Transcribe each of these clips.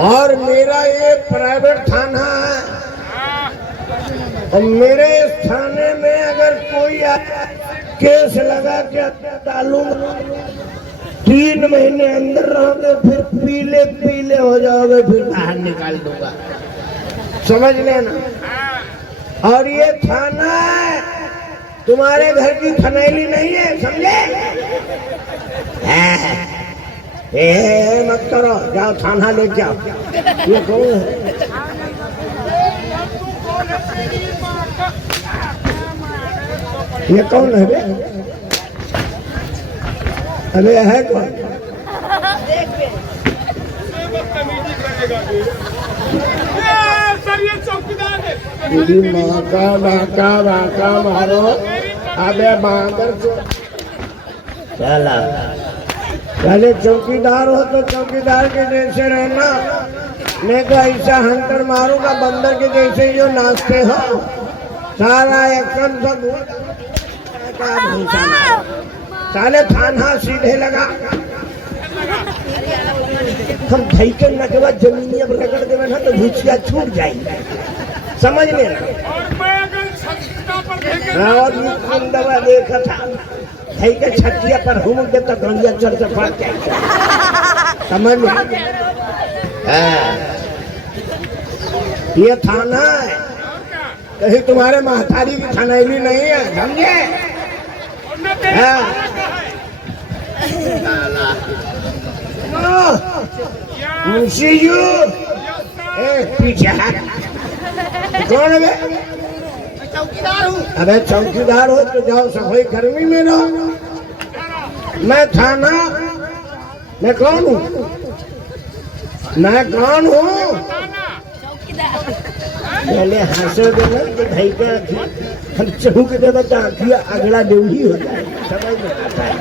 और मेरा ये प्राइवेट थाना है और मेरे इस थाने में अगर कोई केस लगा के डालूंगा 3 महीने अंदर रहोगे, फिर पीले पीले हो जाओगे, फिर बाहर निकाल दूंगा, समझ लेना। और ये थाना है, तुम्हारे घर की फनैली नहीं है, समझे? मत करो, जाओ थाना ले जाओ। ये कौन है? ये कौन है बे? अरे है कौन? सर ये चौकीदार है। नाका मारो। अबे बांदर चला, पहले चौकीदार हो तो चौकीदार के जैसे रहना, नहीं तो ऐसा हंटर मारूंगा बंदर के जैसे जो नाचते हो, सारा एक्शन सब साले थाना सीधे लगा। हम धई के न के बाद जमीनी अब रगड़ देवे ना तो भूचिया छूट जाएगी, समझ लेना। और ये कौन दवा देखा था, धई के छतिया पर घूम के तो गंजा चल से फट जाएगी, समझ में? ये थाना है, कहीं तुम्हारे महतारी की थानेली नहीं है, समझे? पीछे कौन है? चौकीदार हूँ। अबे चौकीदार हो तो जाओ सफाई कर्मी में रहो। मैं थाना, मैं कौन हूँ? मैं कौन हूँ? पहले हंसो देना तो भाई का हम चौक दे बता अगला देवही हो जाए, समझ में आता है?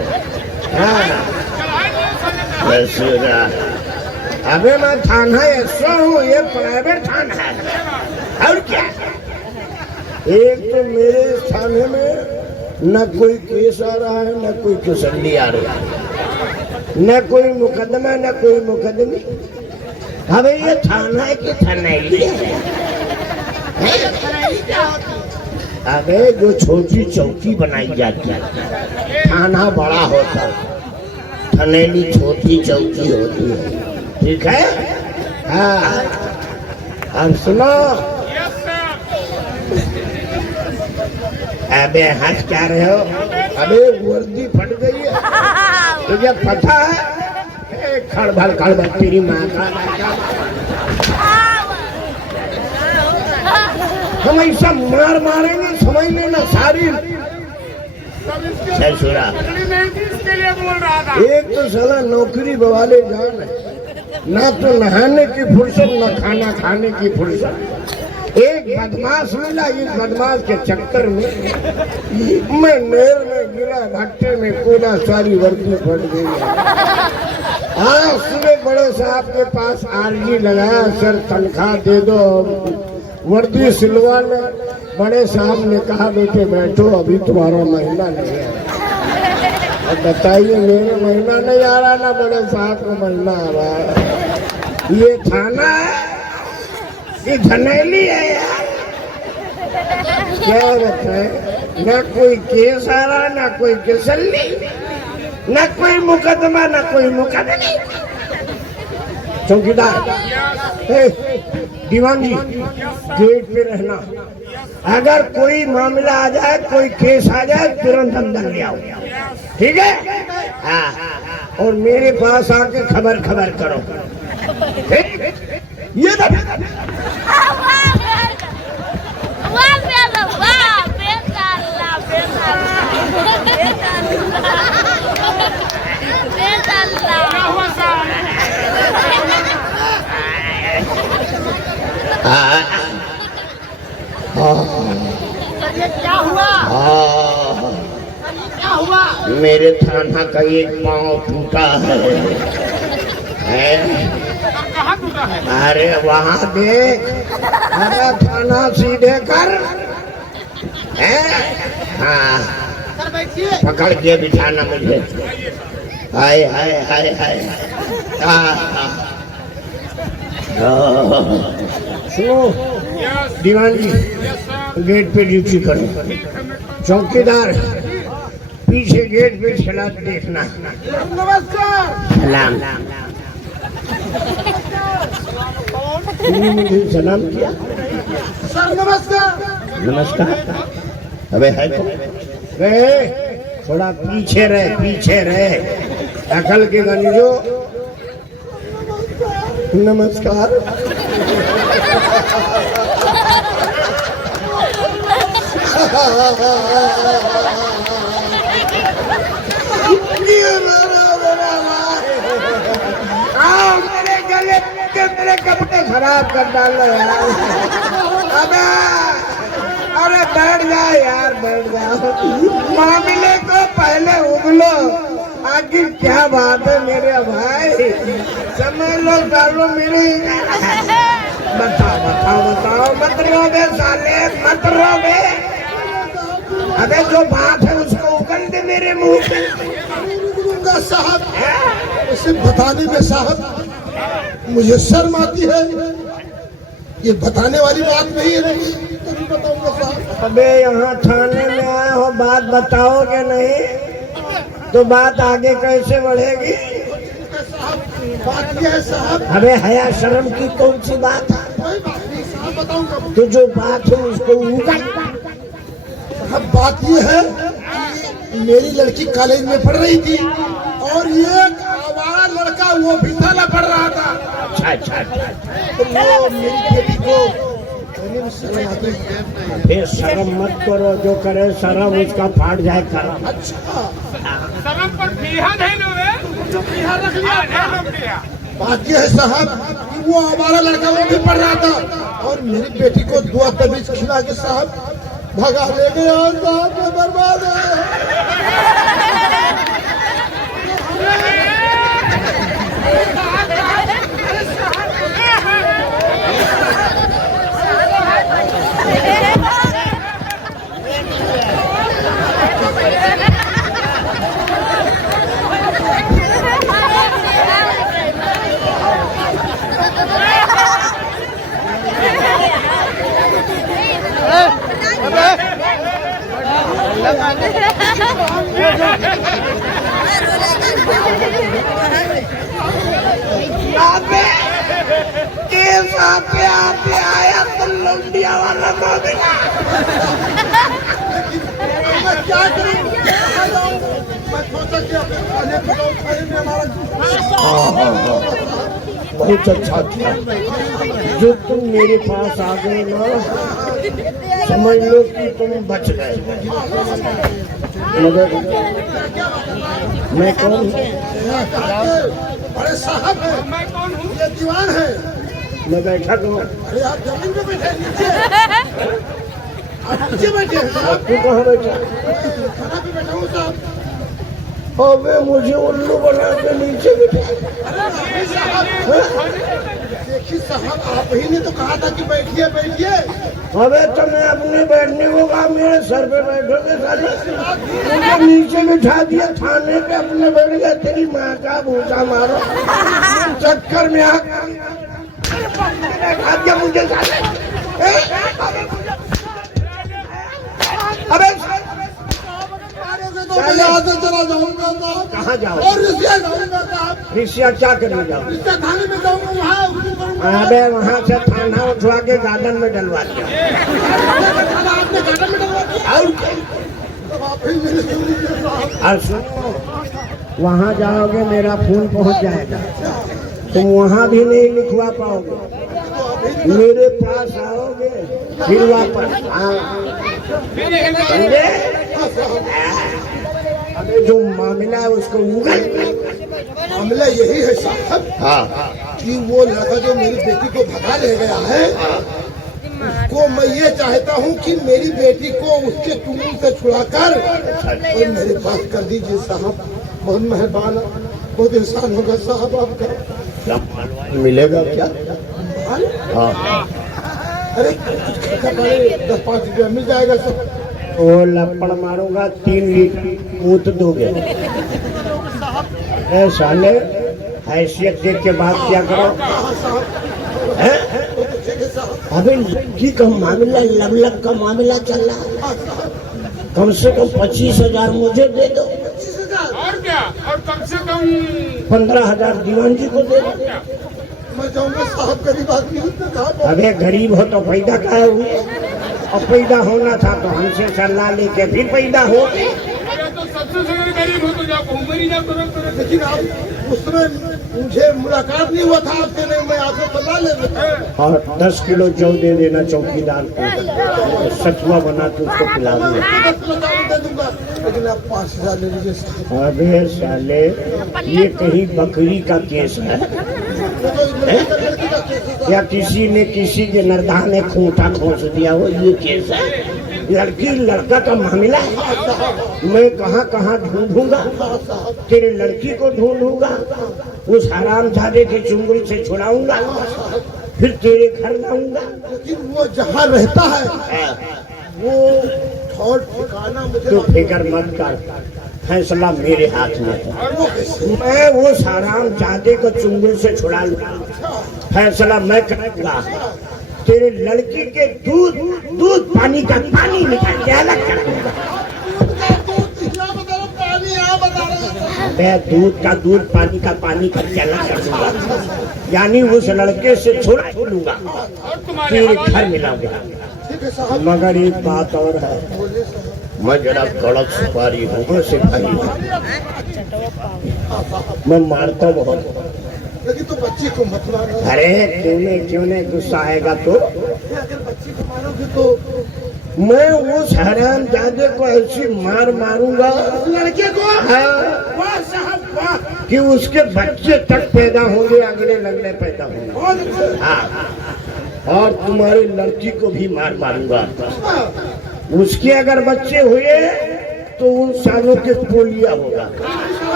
अबे मैं थाना ऐसा हूँ, ये प्राइवेट थाना है और क्या? एक तो मेरे थाने में न कोई केस आ रहा है, न कोई तसल्ली आ रही है, न कोई मुकदमा, न कोई मुकदमी। अबे ये थाना है कि थनैली है? अबे जो छोटी चौकी बनाई जाती है, थाना बड़ा होता है, थनैली छोटी चौकी होती है, ठीक है? हाँ, अब सुनो। अबे हंस क्या रहे हो? अबे वर्दी फट गई है, तुझे पता है? खड़बड़ तेरी माँ का। हम ऐसा मार मारेंगे, समझ लेना सारी। सुना, एक तो साला नौकरी बवाले जान है, ना तो नहाने की फुर्सत, न खाना खाने की फुर्सत। एक बदमाश मिला, इस बदमाश के चक्कर में मैं नहर में गिरा, भट्टे में कूदा, सारी वर्दी फट गई। हाँ, सुबह बड़े साहब के पास आरजी लगाया, सर तनख्वाह दे दो, वर्दी सिलवा ले। बड़े साहब ने कहा बेटे बैठो, अभी तुम्हारा महीना नहीं है। अब बताइए, मेरे महीना नहीं आ रहा ना बड़े साहब को महीना आ रहा है। ये थाना है, ये धनैली है यार, क्या बताए? न कोई केस आ रहा, न कोई तसल्ली, न कोई मुकदमा, न कोई मुकदमी। चौकीदार, दीवान जी, गेट पे रहना। अगर कोई मामला आ जाए, कोई केस आ जाए, तुरंत अंदर ले आओ, ठीक है? हाँ, और मेरे पास आके खबर करो। ये क्या हुआ? क्या हुआ? मेरे थाना का एक पाँव टूटा है। कहाँ टूटा है? अरे वहाँ देख, अरे थाना सीधे कर। हाँ, सर बैठिए। पकड़ के बिठाना मुझे। हाय हाय हाय हाय। सुनो दीवान जी, गेट पे ड्यूटी करो, चौकीदार पीछे गेट पे चला देखना। नमस्कार। सलाम। तुमने मुझे सलाम किया? सर नमस्कार। नमस्कार। अबे है तो रहे, थोड़ा पीछे रहे, पीछे रहे, अकल के गंजो। नमस्कार। मेरे गले के मेरे कपड़े खराब कर डाल रहे यार। अबे अरे बैठ जाओ यार, बैठ जाओ, मामले को पहले उगलो। आखिर क्या बात है मेरे भाई, समझ लो डालो मेरी। बताओ बताओ बताओ, मत रो बे साले, मत रो बे। अबे जो बात है उसको उगल दे मेरे मुंह पे। साहब इसे बताने में साहब मुझे शर्म आती है, ये बताने वाली बात नहीं है। नहीं बताऊंगा साहब। अबे यहाँ थाने में आए हो, बात बताओगे नहीं तो बात आगे कैसे बढ़ेगी? बात यह है साहब, अबे हया शर्म की कौन सी बात है? कोई बात नहीं साहब, बताऊंगा। तो जो बात है उसको उगल। साहब बात ये है कि मेरी लड़की कॉलेज में पढ़ रही थी और ये आवारा लड़का वो भी साला पढ़ रहा था। अच्छा अच्छा अच्छा। तो वो मेरी बेटी को कहने में शर्म आती है। फिर शर्म मत करो, जो करे शर्म उसका फाट जाए करम। अच्छा शर्म पर पीहा नहीं लो रे, जो पीहा रख लिया नहीं लो पीहा। बात यह है साहब कि वो हमारा लड़का वो भी पढ़ रहा था और मेरी बेटी को दुआ तबीज खिला के साहब भगा ले गया और साहब मैं बर्बाद हो। आपे आया तो लौंडिया वाला मामला। मैं क्या करूं? मैं सोचा कि अपने खाने पकाओ, खाने में हमारा बहुत अच्छा किया जो तुम मेरे पास आ गए ना, समझ लो कि तुम बच गए। मगर मैं कौन हूँ? बड़े साहब है, मैं कौन हूँ? ये दीवान है। मैं बैठा हूँ। अरे आप जमीन पे बैठे हैं, नीचे आप नीचे बैठे हैं साहब। तू कहाँ बैठा? खाना पे बैठा हूँ साहब। अबे मुझे उल्लू बना के नीचे बैठा। अरे साहब देखिए साहब, आप ही ने तो कहा था कि बैठिए बैठिए। अबे तो मैं अपने बैठने को कहा, मेरे सर पे बैठोगे साले? मुझे नीचे बिठा दिया थाने पे, अपने बैठ गया। तेरी माँ का भूसा मारो चक्कर में आ बैठा दिया मुझे साले। अबे तो मैं यहाँ से चला जाऊंगा साहब। कहाँ जाओ? और रिश्ता जाऊंगा साहब। रिश्ता क्या करने जाओ? रिश्ता थाने में जाऊंगा, वहाँ उसी करूंगा। अबे वहाँ से थाना उठवा के गार्डन में डलवा दिया। खाना आपने गार्डन में डलवा दिया। और तब आप ही मेरे सुन लीजिए साहब। और सुनो, वहाँ जाओगे मेरा फोन पहुँच जाएगा, तुम वहाँ भी नहीं लिखवा पाओगे। मेरे पास आओगे फिर वापस। समझे? अबे जो मामला है उसको उगल। मामला यही है साहब कि वो लड़का जो मेरी बेटी को भगा ले गया है, उसको मैं ये चाहता हूँ कि मेरी बेटी को उसके चुंगल से छुड़ाकर और मेरे पास कर दीजिए साहब। बहुत मेहरबान, बहुत इंसान होगा साहब आपका। मिलेगा क्या? हाँ अरे कुछ खर्चा पड़े 10-5 रुपया मिल जाएगा सर। वो लपड़ मारूंगा 3 लीटर मूत दोगे। ए साले, हैसियत देख के बात किया करो। साहब है? वो तो ठीक है साहब। अबे लड़की का मामला, लवलक का मामला चल रहा है। हाँ साहब, कम से कम 25,000 मुझे दे दो, 25,000 और क्या, और कम से कम 15,000 दीवान जी को दे दो। क्या? मैं जाऊंगा साहब, गरीब आदमी हूँ तो साहब। अबे गरीब हो तो पैदा काहे हुए? और पैदा होना था तो हमसे सलाह लेके फिर पैदा हो। अरे तो सबसे ज्यादा गरीब हो तो जाओ घूम ही जाओ तुरंत। लेकिन आप उस समय मुझे मुलाकात नहीं हुआ था आपसे, नहीं मैं आपसे सलाह ले लेता। और 10 किलो जौ दे देना चौकीदार को, सतुआ बना के उसको पिला दो। 10,000 दे दूंगा, लेकिन आप 5,000 ले लीजिए साहब। अबे साले, ये कहीं बकरी का केस है वो तो लड़की का केस है साहब। या किसी ने किसी के नरदा ने खूंटा खोस दिया हो, ये केस है? लड़की लड़का का मामला है। मैं कहाँ कहाँ ढूंढूंगा, तेरे लड़की को ढूंढूंगा, उस हरामजादे के चुंगल से छुड़ाऊंगा, फिर तेरे घर लाऊंगा। लेकिन वो जहाँ रहता है वो ठौर ठिकाना मुझे तो फिक्र मत कर, फैसला मेरे हाथ में है। और वो कैसे? मैं वो हरामजादे को चुंगल से छुड़ा लूंगा, फैसला मैं करूंगा। तेरे लड़की के दूध पानी का पानी निकाल के अलग कर दूंगा। पानी यहाँ बता रहे मैं दूध का दूध, पानी का पानी करके अलग कर दूंगा, यानी उस लड़के से छुड़ा लूंगा, और तुम्हारे तेरे हवाले- घर मिलाऊंगा। ठीक है साहब। मगर एक बात और है, बोलिए साहब। मैं जरा कड़क सुपारी हूँ सिपाही, मैं मारता बहुत हूँ। लेकिन तो बच्ची को मत मारो। अरे क्यों नहीं गुस्सा आएगा तो? अगर बच्ची को मारोगे तो मैं उस हरामजादे को ऐसी मार मारूंगा लड़के को हाँ, वाह साहब वाह, कि उसके बच्चे तक पैदा होंगे, अगले लगले पैदा होंगे। बहुत अच्छे। हाँ, और तुम्हारी लड़की को भी मार मारूंगा। हाँ, उसके अगर बच्चे हुए तो उन सालों के पोलिया होगा,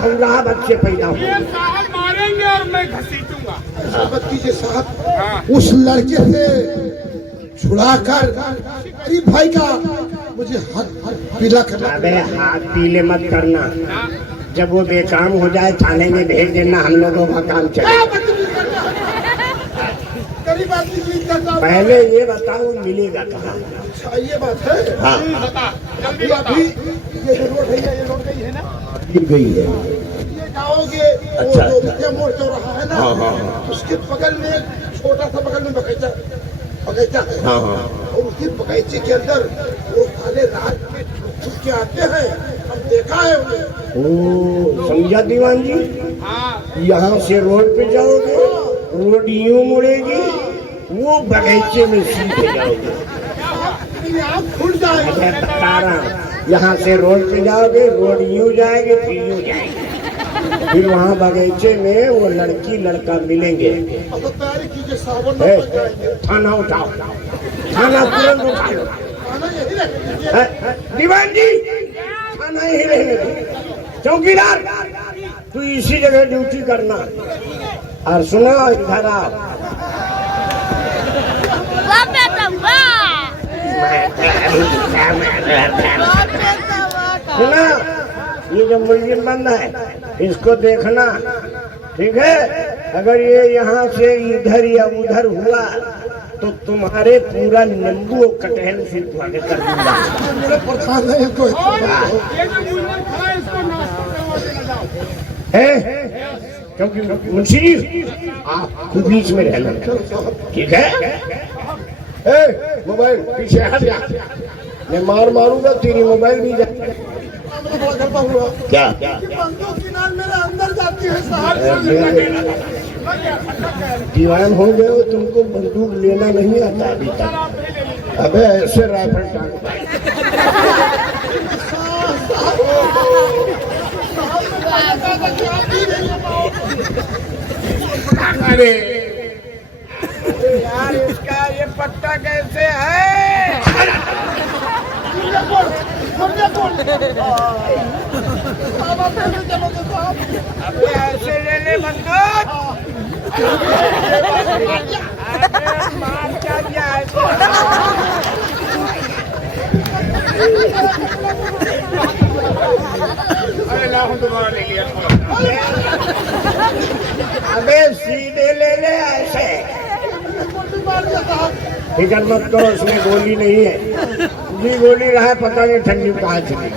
खौराहा बच्चे पैदा होंगे। ये साहब मारेंगे और मैं घसीटूंगा। ऐसा मत कीजिए साहब। हाँ। उस लड़के से छुड़ाकर गरीब भाई का मुझे हाथ पीला करना। अबे हाथ पीले मत करना, जब वो बेकाम हो जाए थाने में भेज देना, हम लोगों का काम चले। गरीब आदमी की इज्जत आप- पहले ये बताओ मिलेगा कहाँ? अच्छा, ये बात है। हाँ, बता, जल्दी अभी बता। अभी ये जो रोड है ये रोड गई है ना, गिर गई है। ये जाओगे अच्छा, वो जो विजय मोड़ चौराहा है ना, हाँ, हाँ, उसके बगल में एक छोटा सा बगल में बगीचा है। हाँ हाँ, और उसी बगीचे के अंदर वो साले रात में छुप के आते हैं, हम देखा है उन्हें। ओ समझा दीवान जी, हाँ, यहाँ से रोड पे जाओगे, रोड यूं मुड़ेगी, वो बगीचे में सीधे जाओगे। मेरी आँख खुल जाएगी। मैं बता रहा हूँ, यहाँ से रोड पे जाओगे, रोड यूं जाएगी, फिर यूं जाएगी, फिर वहाँ बगीचे में वो लड़की लड़का मिलेंगे। अब तो तैयारी कीजिए, सावन ए, में पहुंच जाएंगे। थाना उठाओ, थाना तुरंत उठा लो। खाना यही रख लीजिए। दीवान जी, थाना यही रहने दो। चौकीदार, तू इसी जगह ड्यूटी करना। और सुनो इधर आओ, सुना, ये जो मुलजिम बंद है इसको देखना, ठीक है? अगर ये यहाँ से इधर या उधर हुआ तो तुम्हारे पूरा नींबू और कटहल से आगे कर दूंगा। मेरे प्रधान है इनको। और ये जो मुन्ना खड़ा है इसको नाश्ता करवा देना जाओ। है क्योंकि मुंशी जी आप बीच में रहना, ठीक है? ए, मोबाइल पीछे हट जा, मैं मार मारूंगा, तेरी मोबाइल भी जा। मैं बड़ा गलता हुआ क्या? बंदूक की नाल मेरे अंदर जाती है साहब। दीवान हो गए हो, तुमको बंदूक लेना नहीं आता अभी तक? अबे ऐसे राइफल टांग। अरे यार, इसका ये पट्टा कैसे है? अबे ऐसे ले ले बंदूक। अरे मार क्या दिया है? अरे लाहौं दोबारा ले लिया। अबे सीधे ले ले ऐसे। फिक्र मत करो, उसमें गोली नहीं है। भी गोली रहा है पता नहीं ठंडी कहाँ चली।